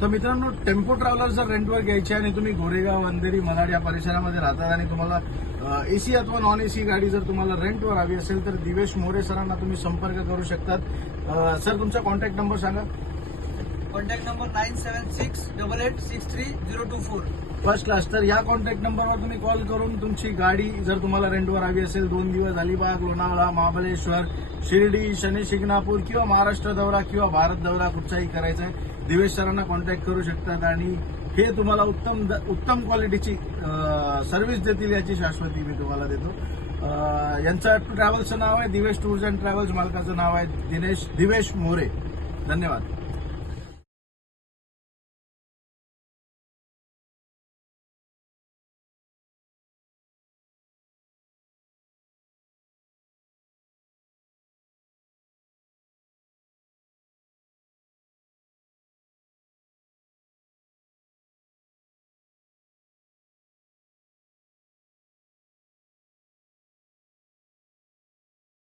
तर मित्रांनो, tempo traveller जर रेंटवर घ्यायची आणि तुम्ही गोरेगाव, अंधेरी, महाड या परिसरामध्ये राहतात आणि तुम्हाला एसी अथवा नॉन एसी गाडी जर तुम्हाला रेंटवर हवी असेल तर दिवेश मोरे सरांना तुम्ही संपर्क करू शकतात. सर, तुमचा कॉन्टॅक्ट नंबर सांगा. Contact number 9768863024. First class. तर या कॉन्टॅक्ट नंबरवर तुम्ही कॉल करून तुमची गाडी जर तुम्हाला रेंटवर हवी असेल, 2 दिवस अलिबाग, लोणावळा, महाबळेश्वर, शिर्डी, शनी शिंगणापूर किंवा महाराष्ट्र दौरा किंवा भारत दौरा कुठचाही करायचा आहे, दिवेश सरांना कॉन्टॅक्ट करू शकतात आणि हे तुम्हाला उत्तम क्वालिटीची सर्व्हिस देतील याची शाश्वती मी तुम्हाला देतो. यांचं ट्रॅव्हल्सचं नाव आहे दिवेश टूर्स अँड ट्रॅव्हल्स, मालकाचं नाव आहे दिवेश मोरे. धन्यवाद.